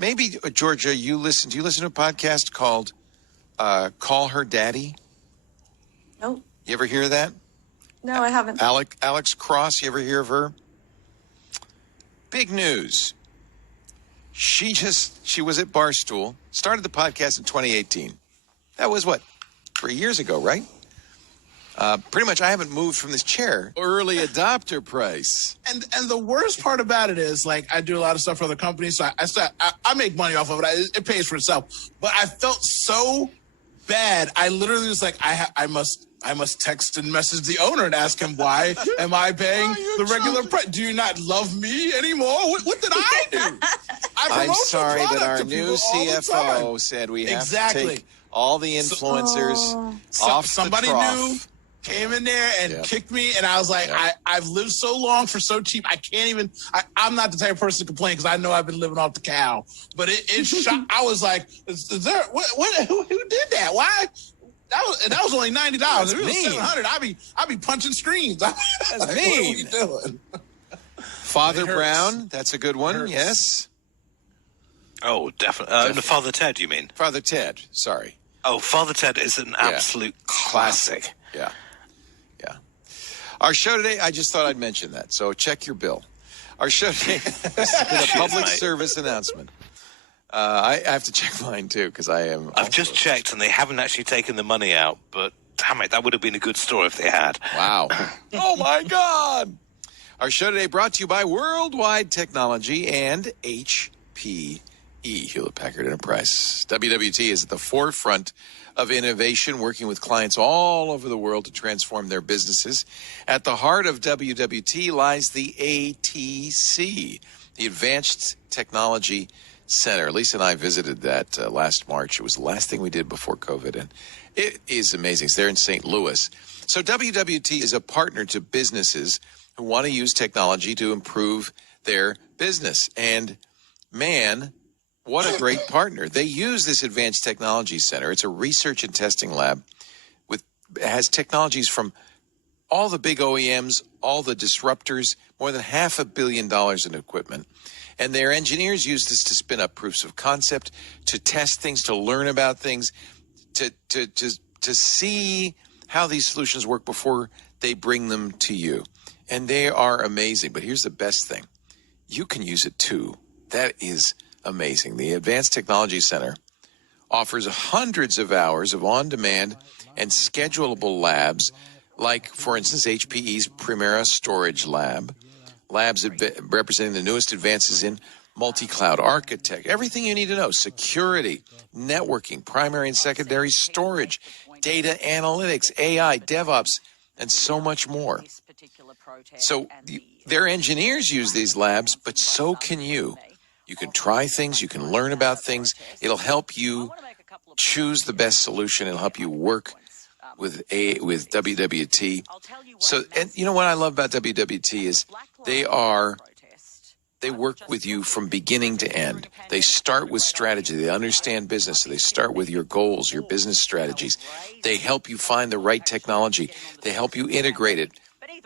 Maybe, Georgia, do you listen to a podcast called Call Her Daddy? Nope. You ever hear that? No, I haven't. Alex Cross, you ever hear of her? Big news. She was at Barstool, started the podcast in 2018. That was 3 years ago, right? Pretty much I haven't moved from this chair. Early adopter price. And the worst part about it is, like, I do a lot of stuff for other companies, so I make money off of it. It pays for itself. But I felt so bad. I literally was like, I must text and message the owner and ask him, why am I paying the regular price? Do you not love me anymore? What did I do? I'm sorry, but our new CFO said we have to take all the influencers off somebody the trough. New came in there and kicked me, and I was like, I've lived so long for so cheap. I can't even. I'm not the type of person to complain because I know I've been living off the cow. But it shocked. I was like, is there who did that? Why? That was only $90. If it was $700, I'd be punching screens. That's like, mean. What are we doing? Father Brown, that's a good one. Yes. Oh, definitely. Father Ted, you mean? Father Ted. Sorry. Oh, Father Ted is an absolute classic. Yeah. Our show today, I just thought I'd mention that, so check your bill. Our show today is a public service announcement. I have to check mine, too, because I've just checked, and they haven't actually taken the money out, but damn it, that would have been a good story if they had. Wow. Oh, my God. Our show today brought to you by Worldwide Technology and HPE, Hewlett-Packard Enterprise. WWT is at the forefront of innovation, working with clients all over the world to transform their businesses. At the heart of WWT lies the ATC, the Advanced Technology Center. Lisa and I visited that last March. It was the last thing we did before COVID, and it is amazing. It's there in St. Louis. So WWT is a partner to businesses who want to use technology to improve their business. And man, what a great partner. They use this Advanced Technology Center. It's a research and testing lab has technologies from all the big OEMs, all the disruptors, more than $500 million in equipment. And their engineers use this to spin up proofs of concept, to test things, to learn about things, to see how these solutions work before they bring them to you. And they are amazing. But here's the best thing. You can use it too. That is amazing. The Advanced Technology Center offers hundreds of hours of on-demand and schedulable labs, like, for instance, HPE's Primera Storage Lab, labs representing the newest advances in multi-cloud architect, everything you need to know, security, networking, primary and secondary storage, data analytics, AI, DevOps, and so much more. So their engineers use these labs, but so can you. You can try things. You can learn about things. It'll help you choose the best solution. It'll help you work with WWT. So, and you know what I love about WWT is they work with you from beginning to end. They start with strategy. They understand business. So they start with your goals, your business strategies. They help you find the right technology. They help you integrate it,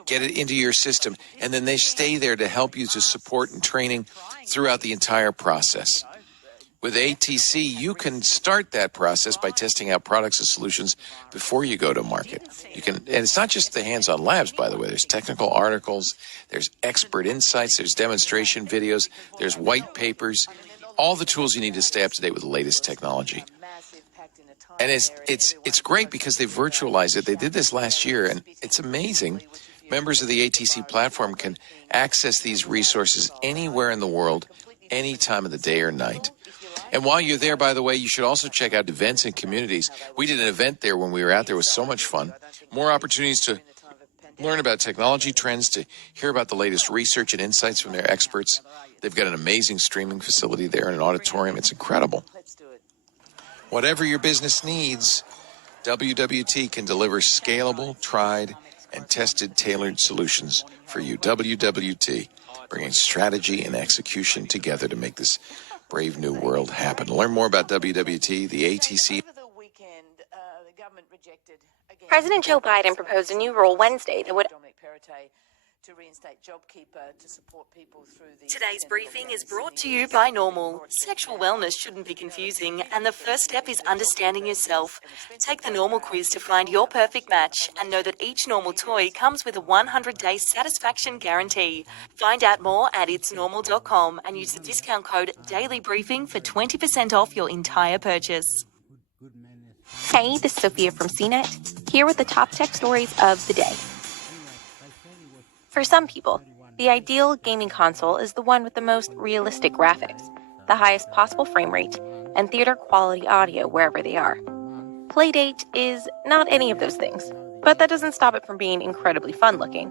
get it into your system, and then they stay there to help you to support and training throughout the entire process. With ATC, you can start that process by testing out products and solutions before you go to market. You can, and it's not just the hands-on labs, by the way. There's technical articles, there's expert insights, there's demonstration videos, there's white papers, all the tools you need to stay up to date with the latest technology. And it's great because they virtualize it. They did this last year, and it's amazing. Members of the ATC platform can access these resources anywhere in the world, any time of the day or night. And while you're there, by the way, you should also check out events and communities. We did an event there when we were out there. It was so much fun. More opportunities to learn about technology trends, to hear about the latest research and insights from their experts. They've got an amazing streaming facility there and an auditorium. It's incredible. Whatever your business needs, WWT can deliver scalable, tried, and tested tailored solutions for you. WWT, bringing strategy and execution together to make this brave new world happen. Learn more about WWT, the ATC. President Joe Biden proposed a new rule Wednesday that would to reinstate JobKeeper to support people through the... Today's briefing is brought to you by Normal. Sexual wellness shouldn't be confusing, and the first step is understanding yourself. Take the Normal quiz to find your perfect match, and know that each Normal toy comes with a 100-day satisfaction guarantee. Find out more at itsnormal.com and use the discount code DailyBriefing for 20% off your entire purchase. Hey, this is Sophia from CNET, here with the top tech stories of the day. For some people, the ideal gaming console is the one with the most realistic graphics, the highest possible frame rate, and theater quality audio wherever they are. Playdate is not any of those things, but that doesn't stop it from being incredibly fun looking.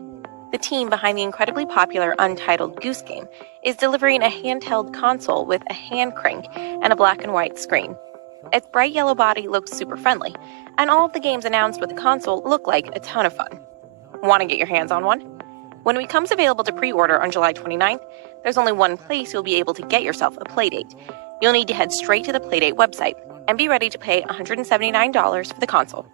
The team behind the incredibly popular Untitled Goose Game is delivering a handheld console with a hand crank and a black and white screen. Its bright yellow body looks super friendly, and all of the games announced with the console look like a ton of fun. Want to get your hands on one? When it becomes available to pre-order on July 29th, there's only one place you'll be able to get yourself a Playdate. You'll need to head straight to the Playdate website and be ready to pay $179 for the console.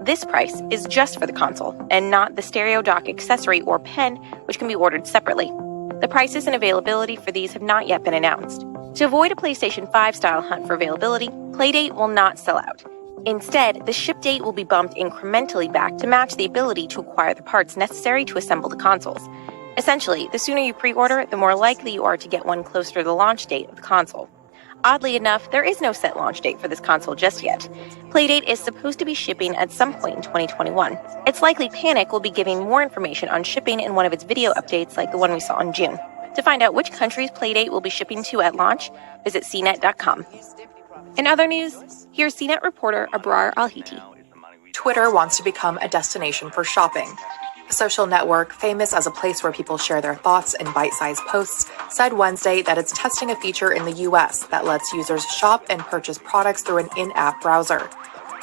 This price is just for the console and not the stereo dock accessory or pen, which can be ordered separately. The prices and availability for these have not yet been announced. To avoid a PlayStation 5 style hunt for availability, Playdate will not sell out. Instead, the ship date will be bumped incrementally back to match the ability to acquire the parts necessary to assemble the consoles. Essentially, the sooner you pre-order, the more likely you are to get one closer to the launch date of the console. Oddly enough, there is no set launch date for this console just yet. Playdate is supposed to be shipping at some point in 2021. It's likely Panic will be giving more information on shipping in one of its video updates like the one we saw in June. To find out which countries Playdate will be shipping to at launch, visit cnet.com. In other news, here's CNET reporter Abrar Al-Hiti. Twitter wants to become a destination for shopping. The social network, famous as a place where people share their thoughts in bite-sized posts, said Wednesday that it's testing a feature in the US that lets users shop and purchase products through an in-app browser.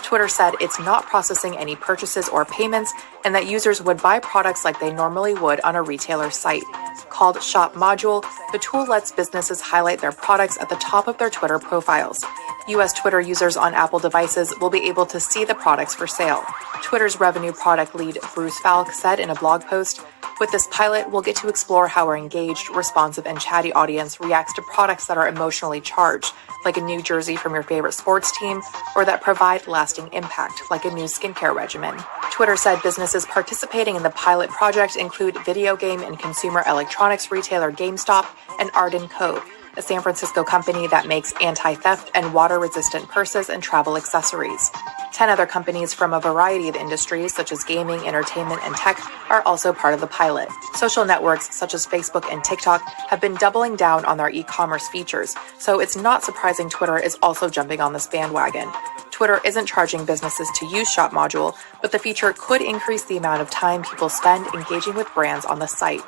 Twitter said it's not processing any purchases or payments and that users would buy products like they normally would on a retailer site. Called Shop Module, the tool lets businesses highlight their products at the top of their Twitter profiles. US Twitter users on Apple devices will be able to see the products for sale. Twitter's revenue product lead Bruce Falk said in a blog post, "With this pilot, we'll get to explore how our engaged, responsive, and chatty audience reacts to products that are emotionally charged, like a new jersey from your favorite sports team, or that provide lasting impact, like a new skincare regimen." Twitter said businesses participating in the pilot project include video game and consumer electronics retailer GameStop and Arden Co., a San Francisco company that makes anti-theft and water-resistant purses and travel accessories. 10 other companies from a variety of industries, such as gaming, entertainment, and tech, are also part of the pilot. Social networks such as Facebook and TikTok have been doubling down on their e-commerce features, so it's not surprising Twitter is also jumping on this bandwagon. Twitter isn't charging businesses to use Shop Module, but the feature could increase the amount of time people spend engaging with brands on the site.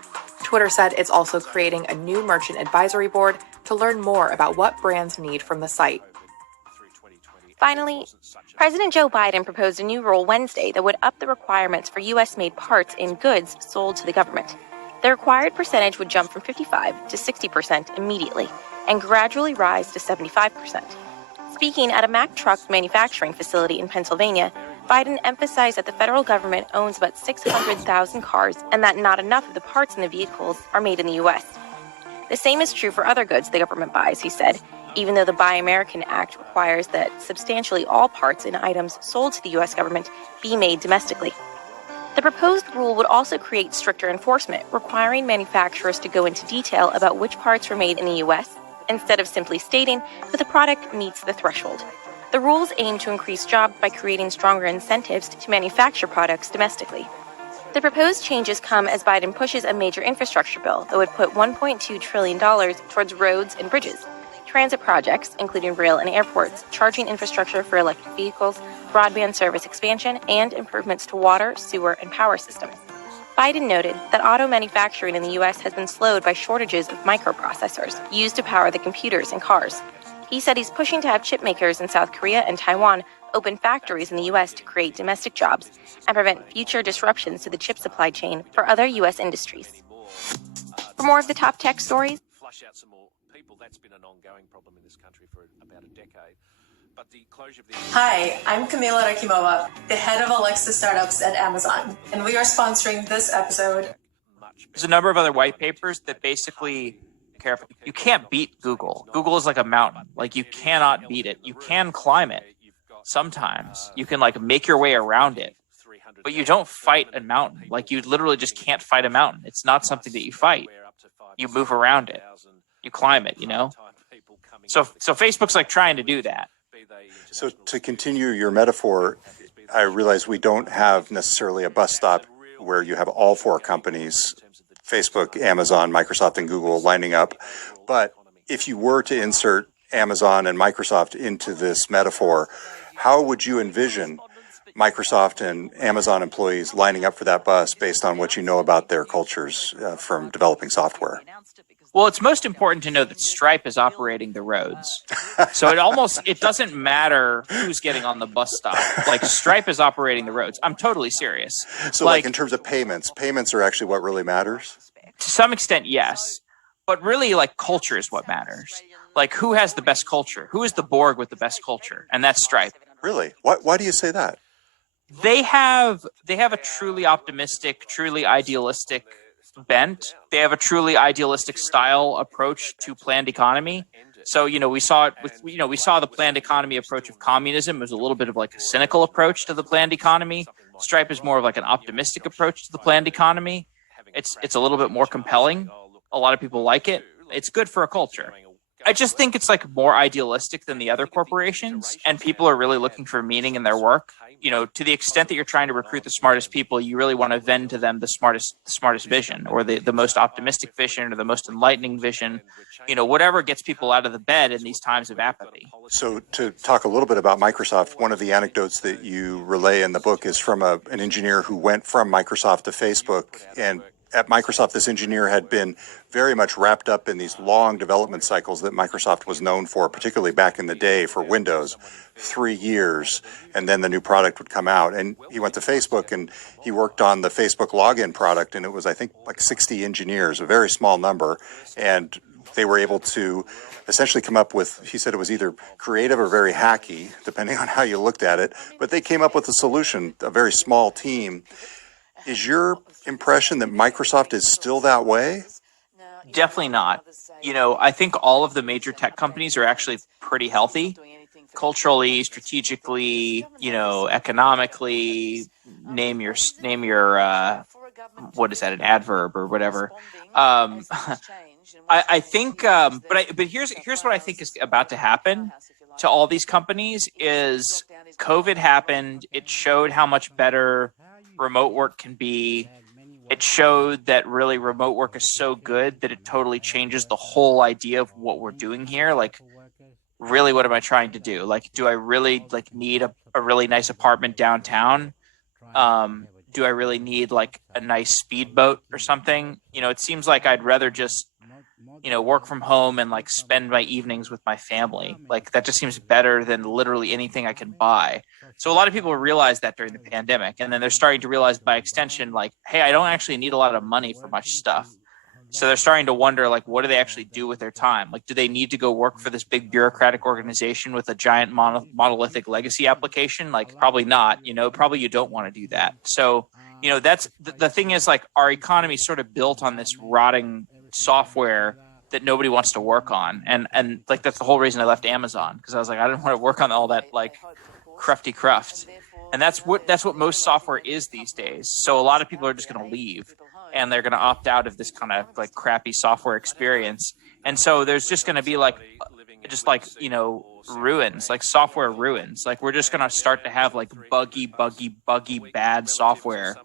Twitter said it's also creating a new merchant advisory board to learn more about what brands need from the site. Finally, President Joe Biden proposed a new rule Wednesday that would up the requirements for U.S.-made parts in goods sold to the government. The required percentage would jump from 55% to 60% immediately and gradually rise to 75%. Speaking at a Mack truck manufacturing facility in Pennsylvania, Biden emphasized that the federal government owns about 600,000 cars and that not enough of the parts in the vehicles are made in the U.S. The same is true for other goods the government buys, he said, even though the Buy American Act requires that substantially all parts and items sold to the U.S. government be made domestically. The proposed rule would also create stricter enforcement, requiring manufacturers to go into detail about which parts were made in the U.S., instead of simply stating that the product meets the threshold. The rules aim to increase jobs by creating stronger incentives to manufacture products domestically. The proposed changes come as Biden pushes a major infrastructure bill that would put $1.2 trillion towards roads and bridges, transit projects, including rail and airports, charging infrastructure for electric vehicles, broadband service expansion, and improvements to water, sewer, and power systems. Biden noted that auto manufacturing in the U.S. has been slowed by shortages of microprocessors used to power the computers in cars. He said he's pushing to have chip makers in South Korea and Taiwan open factories in the U.S. to create domestic jobs and prevent future disruptions to the chip supply chain for other U.S. industries. For more of the top tech stories, flush out some more people. That's been an ongoing problem in this country for about a decade. But the closure of the... Hi, I'm Camila Rakimova, the head of Alexa Startups at Amazon, and we are sponsoring this episode. There's a number of other white papers that basically careful. You can't beat Google. Google is like a mountain. Like you cannot beat it. You can climb it sometimes. You can like make your way around it, but you don't fight a mountain. Like you literally just can't fight a mountain. It's not something that you fight. You move around it. You climb it, you know? So Facebook's like trying to do that. So to continue your metaphor, I realize we don't have necessarily a bus stop where you have all four companies, Facebook, Amazon, Microsoft, and Google lining up. But if you were to insert Amazon and Microsoft into this metaphor, how would you envision Microsoft and Amazon employees lining up for that bus based on what you know about their cultures from developing software? Well, it's most important to know that Stripe is operating the roads. So it doesn't matter who's getting on the bus stop. Like Stripe is operating the roads. I'm totally serious. So like in terms of payments are actually what really matters? To some extent, yes. But really like culture is what matters. Like who has the best culture? Who is the Borg with the best culture? And that's Stripe. Really? Why do you say that? They have a truly optimistic, truly idealistic bent. They have a truly idealistic style approach to planned economy. So, we saw it with, we saw the planned economy approach of communism. It was a little bit of like a cynical approach to the planned economy. Stripe is more of like an optimistic approach to the planned economy. It's a little bit more compelling. A lot of people like it. It's good for a culture. I just think it's like more idealistic than the other corporations, and people are really looking for meaning in their work. To the extent that you're trying to recruit the smartest people, you really want to vend to them the smartest vision, or the most optimistic vision, or the most enlightening vision. Whatever gets people out of the bed in these times of apathy. So to talk a little bit about Microsoft, one of the anecdotes that you relay in the book is from an engineer who went from Microsoft to Facebook, and at Microsoft, this engineer had been very much wrapped up in these long development cycles that Microsoft was known for, particularly back in the day for Windows, 3 years, and then the new product would come out. And he went to Facebook and he worked on the Facebook login product, and it was, I think, like 60 engineers, a very small number, and they were able to essentially come up with, he said it was either creative or very hacky, depending on how you looked at it, but they came up with a solution, a very small team. Is your impression that Microsoft is still that way? Definitely not. I think all of the major tech companies are actually pretty healthy, culturally, strategically, economically. Name your what is that? An adverb or whatever. I think, but here's what I think is about to happen to all these companies is COVID happened. It showed how much better remote work can be. It showed that really remote work is so good that it totally changes the whole idea of what we're doing here. Like, really, what am I trying to do? Like, do I really need a really nice apartment downtown? Do I really need like a nice speedboat or something? It seems like I'd rather just, work from home and like spend my evenings with my family. Like that just seems better than literally anything I can buy. So a lot of people realized that during the pandemic, and then they're starting to realize by extension, like, hey, I don't actually need a lot of money for much stuff. So they're starting to wonder, like, what do they actually do with their time? Like, do they need to go work for this big bureaucratic organization with a giant monolithic legacy application? Like, probably not, probably you don't want to do that. So, that's the thing is, like, our economy is sort of built on this rotting software that nobody wants to work on. And like, that's the whole reason I left Amazon, because I was like, I didn't want to work on all that, like, crufty cruft. And that's what most software is these days. So a lot of people are just going to leave, and they're going to opt out of this kind of like crappy software experience. And so there's just going to be ruins, like software ruins. Like we're just going to start to have like buggy, bad software.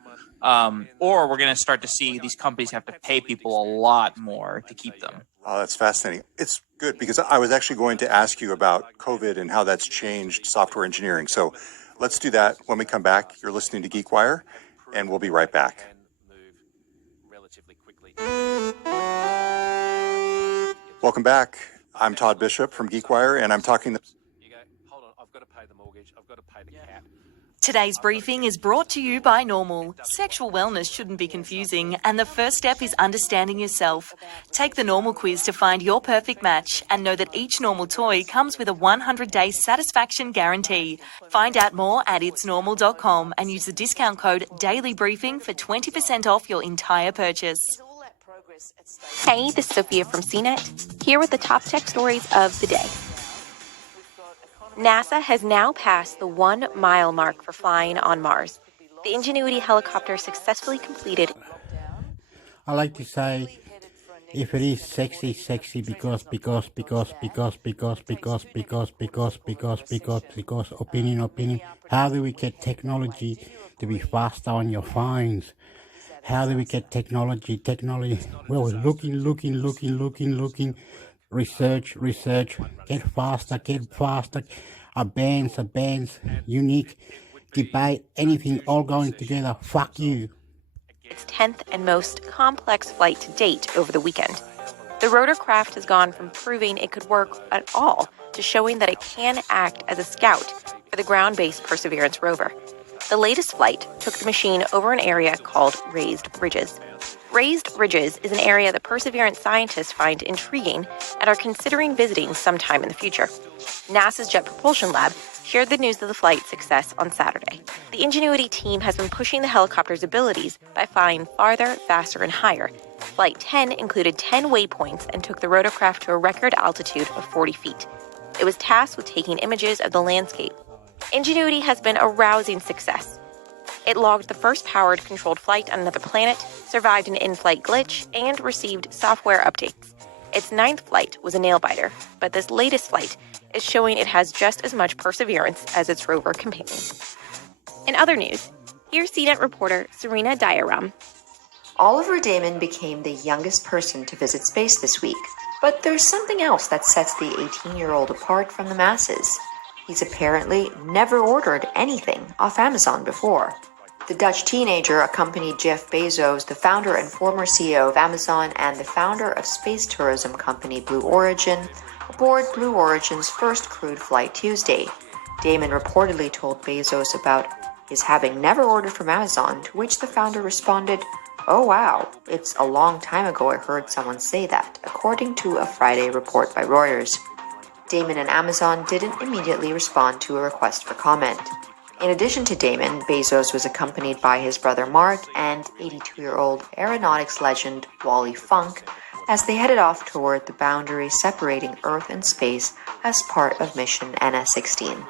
Or we're going to start to see these companies have to pay people a lot more to keep them. Oh, that's fascinating. It's good because I was actually going to ask you about COVID and how that's changed software engineering. So let's do that when we come back. You're listening to GeekWire, and we'll be right back. Welcome back. I'm Todd Bishop from GeekWire, and I'm talking. You go, hold on, I've got to pay the mortgage, I've got to pay the cat. Today's briefing is brought to you by Normal. Sexual wellness shouldn't be confusing, and the first step is understanding yourself. Take the Normal quiz to find your perfect match and know that each Normal toy comes with a 100-day satisfaction guarantee. Find out more at itsnormal.com and use the discount code DAILYBRIEFING for 20% off your entire purchase. Hey, this is Sophia from CNET, here with the top tech stories of the day. NASA has now passed the 1 mile mark for flying on Mars. The Ingenuity helicopter successfully completed. I like to say, if it is sexy because opinion. How do we get technology to be faster on your phones? How do we get technology? Well, looking. Research, get faster, a bands, unique, debate, anything all going together, fuck you. Its 10th and most complex flight to date over the weekend. The rotorcraft has gone from proving it could work at all to showing that it can act as a scout for the ground-based Perseverance rover. The latest flight took the machine over an area called Raised Ridges. Raised Ridges is an area that Perseverance scientists find intriguing and are considering visiting sometime in the future. NASA's Jet Propulsion Lab shared the news of the flight's success on Saturday. The Ingenuity team has been pushing the helicopter's abilities by flying farther, faster, and higher. Flight 10 included 10 waypoints and took the rotorcraft to a record altitude of 40 feet. It was tasked with taking images of the landscape. Ingenuity has been a rousing success. It logged the first powered, controlled flight on another planet, survived an in-flight glitch, and received software updates. Its 9th flight was a nail-biter, but this latest flight is showing it has just as much perseverance as its rover companion. In other news, here's CNET reporter Serena Diaram. Oliver Damon became the youngest person to visit space this week, but there's something else that sets the 18-year-old apart from the masses. He's apparently never ordered anything off Amazon before. The Dutch teenager accompanied Jeff Bezos, the founder and former CEO of Amazon and the founder of space tourism company Blue Origin, aboard Blue Origin's first crewed flight Tuesday. Damon reportedly told Bezos about his having never ordered from Amazon, to which the founder responded, "Oh wow, it's a long time ago I heard someone say that," according to a Friday report by Reuters. Damon and Amazon didn't immediately respond to a request for comment. In addition to Damon, Bezos was accompanied by his brother Mark and 82-year-old aeronautics legend Wally Funk as they headed off toward the boundary separating Earth and space as part of mission NS-16.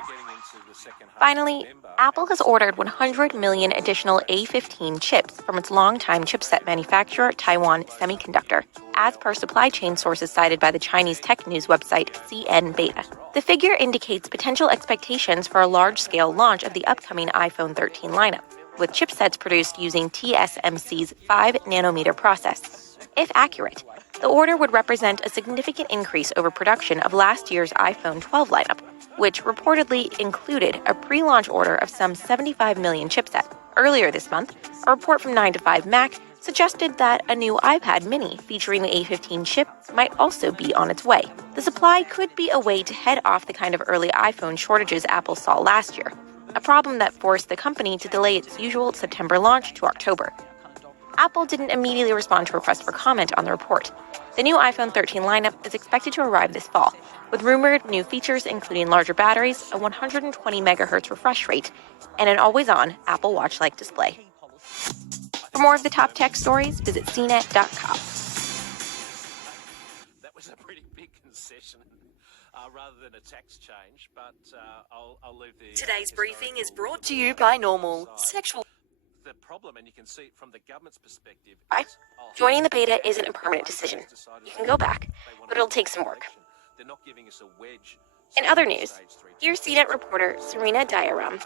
Finally, Apple has ordered 100 million additional A15 chips from its longtime chipset manufacturer, Taiwan Semiconductor, as per supply chain sources cited by the Chinese tech news website CNBeta. The figure indicates potential expectations for a large-scale launch of the upcoming iPhone 13 lineup, with chipsets produced using TSMC's 5-nanometer process. If accurate, the order would represent a significant increase over production of last year's iPhone 12 lineup, which reportedly included a pre-launch order of some 75 million chipsets. Earlier this month, a report from 9to5Mac suggested that a new iPad mini featuring the A15 chip might also be on its way. The supply could be a way to head off the kind of early iPhone shortages Apple saw last year, a problem that forced the company to delay its usual September launch to October. Apple didn't immediately respond to requests for comment on the report. The new iPhone 13 lineup is expected to arrive this fall, with rumored new features including larger batteries, a 120 MHz refresh rate, and an always-on Apple Watch-like display. For more of the top tech stories, visit cnet.com. That was a pretty big concession rather than a tax change, but I'll leave the... Today's briefing is brought to you by Normal. Sexual... The problem, and you can see it from the government's perspective... Joining the beta isn't a permanent decision. You can go back, but it'll take some work. They're not giving us a wedge. In other news, here's CNET reporter Serena Diaram.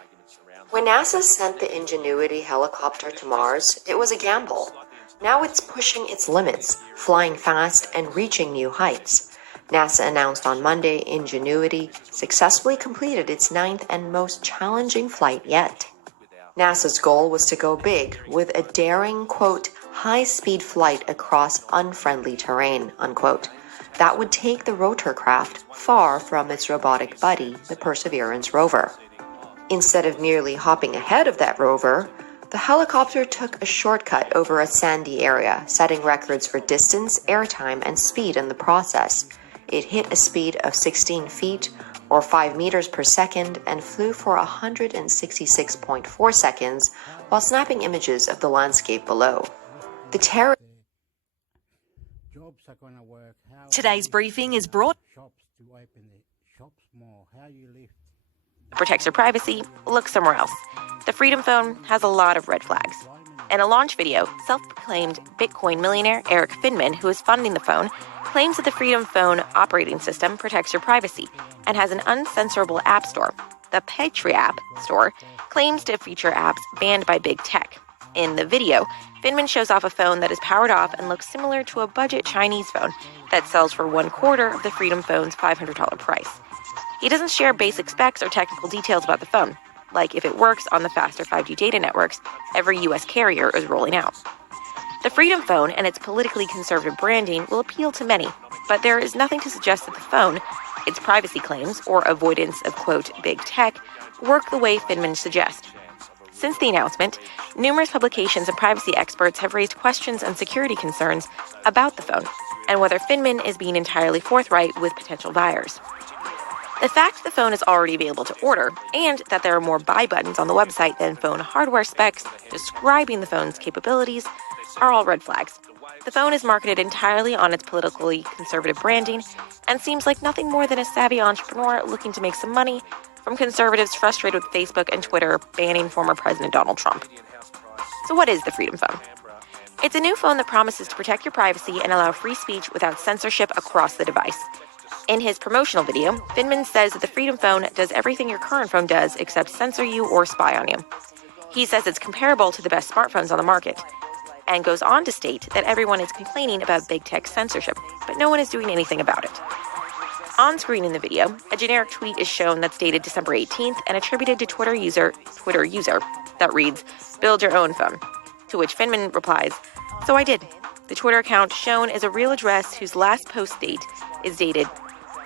When NASA sent the Ingenuity helicopter to Mars, it was a gamble. Now it's pushing its limits, flying fast and reaching new heights. NASA announced on Monday Ingenuity successfully completed its 9th and most challenging flight yet. NASA's goal was to go big with a daring, quote, high-speed flight across unfriendly terrain, unquote. That would take the rotorcraft far from its robotic buddy, the Perseverance rover. Instead of merely hopping ahead of that rover, the helicopter took a shortcut over a sandy area, setting records for distance, airtime, and speed in the process. It hit a speed of 16 feet, or 5 meters per second, and flew for 166.4 seconds while snapping images of the landscape below. The terror. Today's briefing is brought. Protects your privacy, look somewhere else. The Freedom Phone has a lot of red flags. In a launch video, self-proclaimed Bitcoin millionaire Eric Finman, who is funding the phone, claims that the Freedom Phone operating system protects your privacy and has an uncensorable app store. The Petri App Store claims to feature apps banned by big tech. In the video, Finman shows off a phone that is powered off and looks similar to a budget Chinese phone that sells for 1/4 of the Freedom Phone's $500 price. He doesn't share basic specs or technical details about the phone, like if it works on the faster 5G data networks every U.S. carrier is rolling out. The Freedom Phone and its politically conservative branding will appeal to many, but there is nothing to suggest that the phone, its privacy claims, or avoidance of, quote, big tech, work the way Finman suggests. Since the announcement, numerous publications and privacy experts have raised questions and security concerns about the phone, and whether Finman is being entirely forthright with potential buyers. The fact the phone is already available to order, and that there are more buy buttons on the website than phone hardware specs describing the phone's capabilities, are all red flags. The phone is marketed entirely on its politically conservative branding and seems like nothing more than a savvy entrepreneur looking to make some money from conservatives frustrated with Facebook and Twitter banning former President Donald Trump. So what is the Freedom Phone? It's a new phone that promises to protect your privacy and allow free speech without censorship across the device. In his promotional video, Finman says that the Freedom Phone does everything your current phone does except censor you or spy on you. He says it's comparable to the best smartphones on the market, and goes on to state that everyone is complaining about big tech censorship, but no one is doing anything about it. On screen in the video, a generic tweet is shown that's dated December 18th and attributed to Twitter user that reads, "Build your own phone," to which Finman replies, "So I did." The Twitter account shown is a real address whose last post date is dated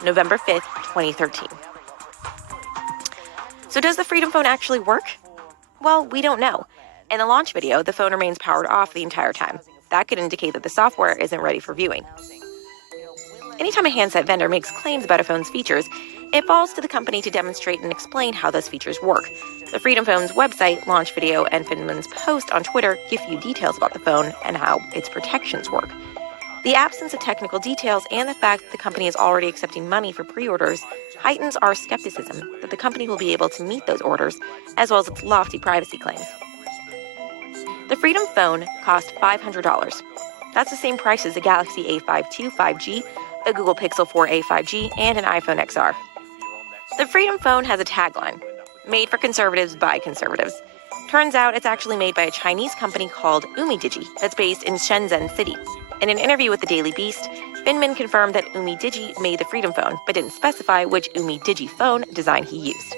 November 5th, 2013. So does the Freedom Phone actually work? Well, we don't know. In the launch video, the phone remains powered off the entire time. That could indicate that the software isn't ready for viewing. Anytime a handset vendor makes claims about a phone's features, it falls to the company to demonstrate and explain how those features work. The Freedom Phone's website, launch video, and Finman's post on Twitter give you details about the phone and how its protections work. The absence of technical details and the fact that the company is already accepting money for pre-orders heightens our skepticism that the company will be able to meet those orders, as well as its lofty privacy claims. The Freedom Phone cost $500. That's the same price as a Galaxy A5 II 5G, a Google Pixel 4a 5G, and an iPhone XR. The Freedom Phone has a tagline, "Made for conservatives by conservatives." Turns out it's actually made by a Chinese company called UmiDigi that's based in Shenzhen City. In an interview with the Daily Beast, Finman confirmed that UmiDigi made the Freedom Phone, but didn't specify which UmiDigi phone design he used.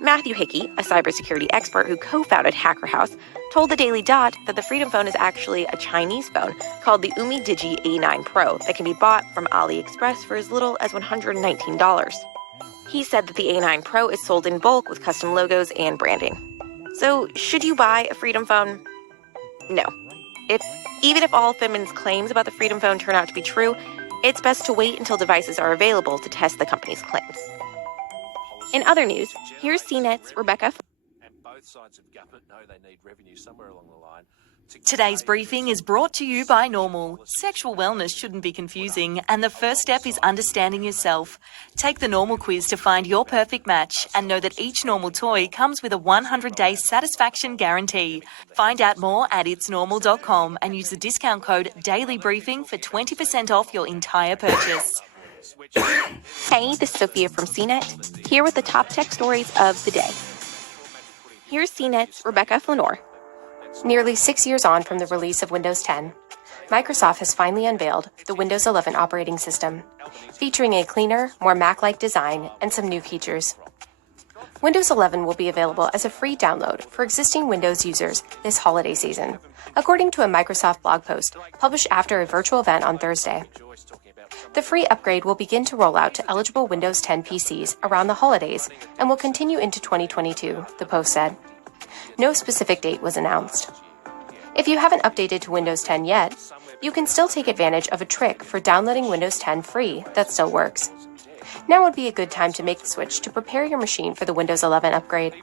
Matthew Hickey, a cybersecurity expert who co-founded Hacker House, told the Daily Dot that the Freedom Phone is actually a Chinese phone called the UmiDigi A9 Pro that can be bought from AliExpress for as little as $119. He said that the A9 Pro is sold in bulk with custom logos and branding. So, should you buy a Freedom Phone? No. Even if all Finman's claims about the Freedom Phone turn out to be true, it's best to wait until devices are available to test the company's claims. In other news, here's CNET's Rebecca. And both sides of government know they need revenue somewhere along the line. Today's briefing is brought to you by Normal. Sexual wellness shouldn't be confusing, and the first step is understanding yourself. Take the Normal quiz to find your perfect match, and know that each Normal toy comes with a 100-day satisfaction guarantee. Find out more at itsnormal.com and use the discount code DailyBriefing for 20% off your entire purchase. Hey, this is Sophia from CNET, here with the top tech stories of the day. Here's CNET's Rebecca Flanor. Nearly 6 years on from the release of Windows 10, Microsoft has finally unveiled the Windows 11 operating system, featuring a cleaner, more Mac-like design and some new features. Windows 11 will be available as a free download for existing Windows users this holiday season, according to a Microsoft blog post published after a virtual event on Thursday. The free upgrade will begin to roll out to eligible Windows 10 PCs around the holidays and will continue into 2022, the Post said. No specific date was announced. If you haven't updated to Windows 10 yet, you can still take advantage of a trick for downloading Windows 10 free that still works. Now would be a good time to make the switch to prepare your machine for the Windows 11 upgrade.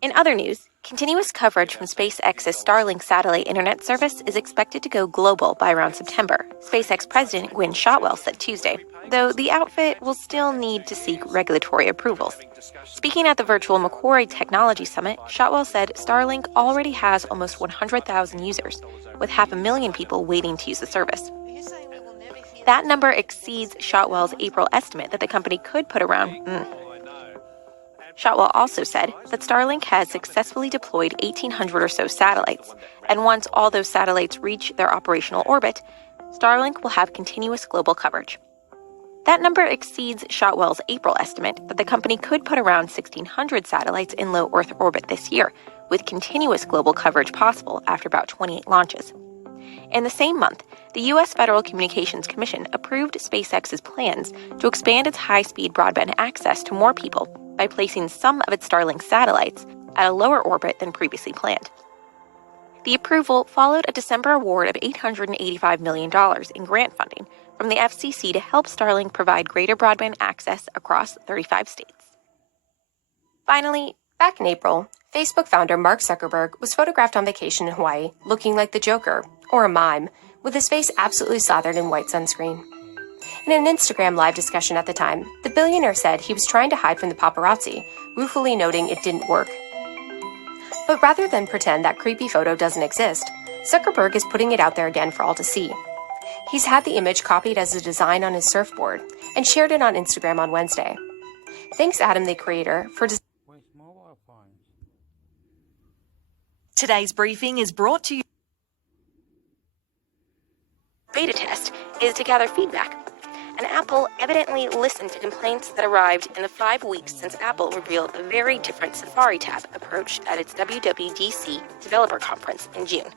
In other news, continuous coverage from SpaceX's Starlink satellite internet service is expected to go global by around September, SpaceX President Gwynne Shotwell said Tuesday, though the outfit will still need to seek regulatory approvals. Speaking at the virtual Macquarie Technology Summit, Shotwell said Starlink already has almost 100,000 users, with 500,000 people waiting to use the service. That number exceeds Shotwell's April estimate that the company could put around Shotwell also said that Starlink has successfully deployed 1,800 or so satellites, and once all those satellites reach their operational orbit, Starlink will have continuous global coverage. That number exceeds Shotwell's April estimate that the company could put around 1,600 satellites in low Earth orbit this year, with continuous global coverage possible after about 28 launches. In the same month, the U.S. Federal Communications Commission approved SpaceX's plans to expand its high-speed broadband access to more people by placing some of its Starlink satellites at a lower orbit than previously planned. The approval followed a December award of $885 million in grant funding from the FCC to help Starlink provide greater broadband access across 35 states. Finally, back in April, Facebook founder Mark Zuckerberg was photographed on vacation in Hawaii looking like the Joker, or a mime, with his face absolutely slathered in white sunscreen. In an Instagram live discussion at the time, the billionaire said he was trying to hide from the paparazzi, ruefully noting it didn't work. But rather than pretend that creepy photo doesn't exist, Zuckerberg is putting it out there again for all to see. He's had the image copied as a design on his surfboard and shared it on Instagram on Wednesday. Thanks Adam the creator for Today's briefing is brought to you. Beta test is to gather feedback, and Apple evidently listened to complaints that arrived in the 5 weeks since Apple revealed a very different Safari tab approach at its WWDC developer conference in June.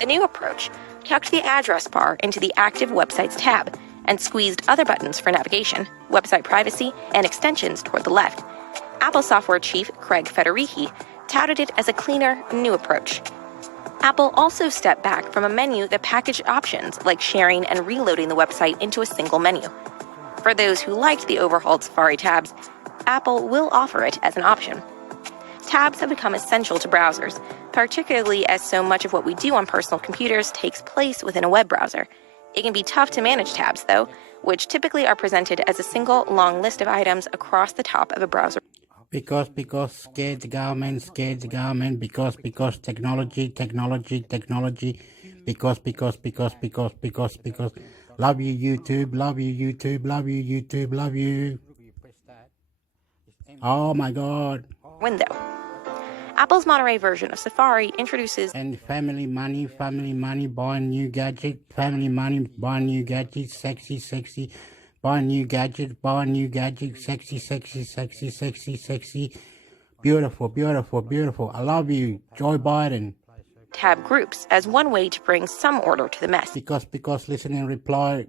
The new approach tucked the address bar into the Active Websites tab and squeezed other buttons for navigation, website privacy, and extensions toward the left. Apple software chief Craig Federighi touted it as a cleaner, new approach. Apple also stepped back from a menu that packaged options like sharing and reloading the website into a single menu. For those who liked the overhauled Safari tabs, Apple will offer it as an option. Tabs have become essential to browsers, particularly as so much of what we do on personal computers takes place within a web browser. It can be tough to manage tabs, though, which typically are presented as a single long list of items across the top of a browser. Because scared the government, because technology, because, love you YouTube, love you. Oh my God. Window. Apple's Monterey version of Safari introduces and family money, buying new gadget, sexy. Buy a new gadget, sexy. Beautiful. I love you, Joe Biden. Tab groups as one way to bring some order to the mess. Because listen and reply.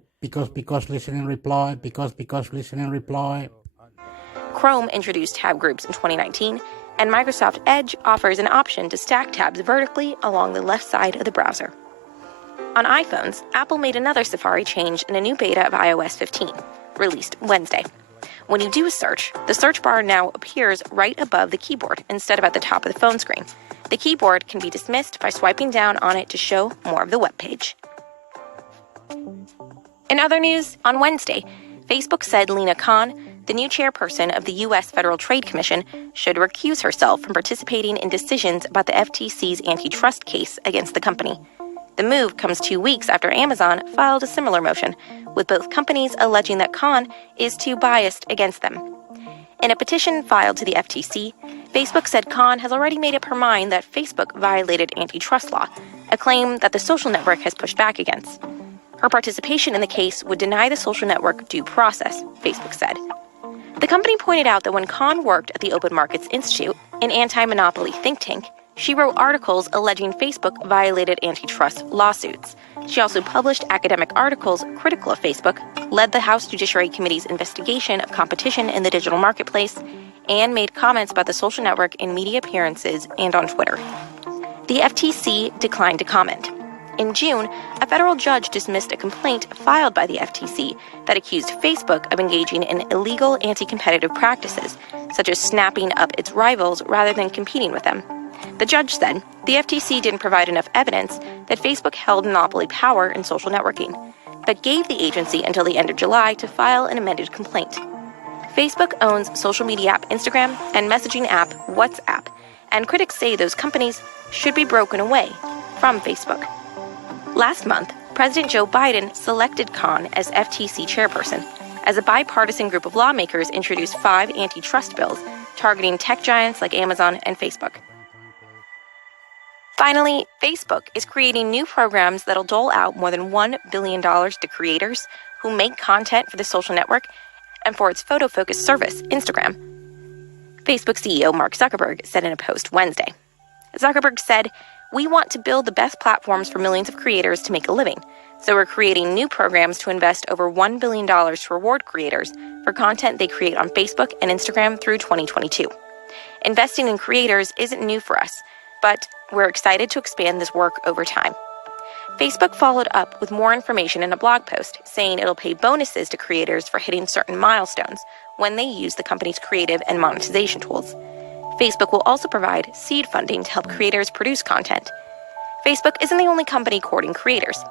Chrome introduced tab groups in 2019, and Microsoft Edge offers an option to stack tabs vertically along the left side of the browser. On iPhones, Apple made another Safari change in a new beta of iOS 15, released Wednesday. When you do a search, the search bar now appears right above the keyboard instead of at the top of the phone screen. The keyboard can be dismissed by swiping down on it to show more of the web page. In other news, on Wednesday, Facebook said Lina Khan, the new chairperson of the U.S. Federal Trade Commission, should recuse herself from participating in decisions about the FTC's antitrust case against the company. The move comes 2 weeks after Amazon filed a similar motion, with both companies alleging that Khan is too biased against them. In a petition filed to the FTC, Facebook said Khan has already made up her mind that Facebook violated antitrust law, a claim that the social network has pushed back against. Her participation in the case would deny the social network due process, Facebook said. The company pointed out that when Khan worked at the Open Markets Institute, an anti-monopoly think tank, She wrote articles alleging Facebook violated antitrust lawsuits. She also published academic articles critical of Facebook, led the House Judiciary Committee's investigation of competition in the digital marketplace, and made comments about the social network in media appearances and on Twitter. The FTC declined to comment. In June, a federal judge dismissed a complaint filed by the FTC that accused Facebook of engaging in illegal anti-competitive practices, such as snapping up its rivals rather than competing with them. The judge said the FTC didn't provide enough evidence that Facebook held monopoly power in social networking, but gave the agency until the end of July to file an amended complaint. Facebook owns social media app Instagram and messaging app WhatsApp, and critics say those companies should be broken away from Facebook. Last month, President Joe Biden selected Khan as FTC chairperson, as a bipartisan group of lawmakers introduced 5 antitrust bills targeting tech giants like Amazon and Facebook. Finally, Facebook is creating new programs that'll dole out more than $1 billion to creators who make content for the social network and for its photo-focused service, Instagram. Facebook CEO Mark Zuckerberg said in a post Wednesday. Zuckerberg said, "We want to build the best platforms for millions of creators to make a living, so we're creating new programs to invest over $1 billion to reward creators for content they create on Facebook and Instagram through 2022. Investing in creators isn't new for us, but we're excited to expand this work over time." Facebook followed up with more information in a blog post, saying it'll pay bonuses to creators for hitting certain milestones when they use the company's creative and monetization tools. Facebook will also provide seed funding to help creators produce content. Facebook isn't the only company courting creators.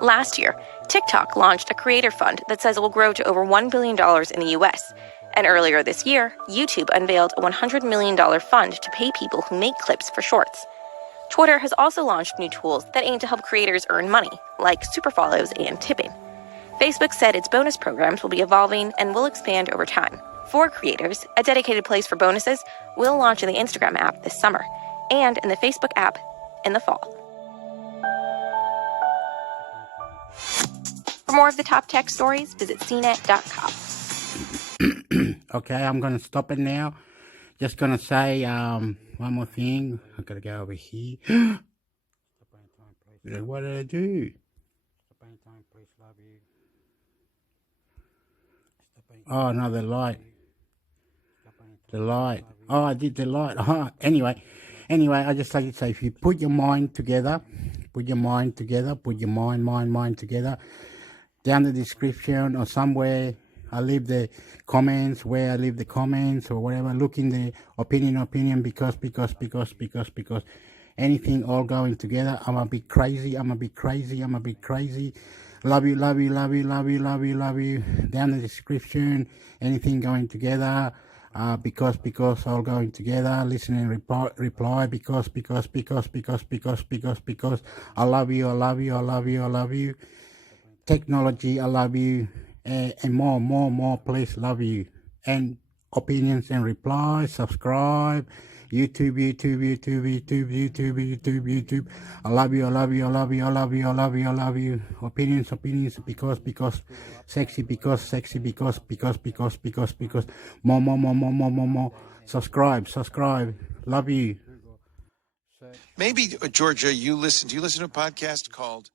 Last year, TikTok launched a creator fund that says it will grow to over $1 billion in the U.S., and earlier this year, YouTube unveiled a $100 million fund to pay people who make clips for shorts. Twitter has also launched new tools that aim to help creators earn money, like superfollows and tipping. Facebook said its bonus programs will be evolving and will expand over time. For creators, a dedicated place for bonuses will launch in the Instagram app this summer and in the Facebook app in the fall. For more of the top tech stories, visit cnet.com. Okay, I'm going to stop it now. Just going to say one more thing. I've got to go over here. What did I do? Oh, no, the light. The light. Oh, I did the light. Oh, anyway, I just like to say, if you put your mind together, put your mind together, down the description or somewhere, I leave the comments, where I leave the comments or whatever, look in the opinion, because anything all going together, I'm a bit crazy. Love you. Down the description, anything going together, because all going together, listen and reply, because, I love you. Technology, I love you, and more, please, love you. And opinions and replies, subscribe, YouTube. I love you. Opinions, because sexy, more. Subscribe. Love you. Maybe, Georgia, do you listen to a podcast called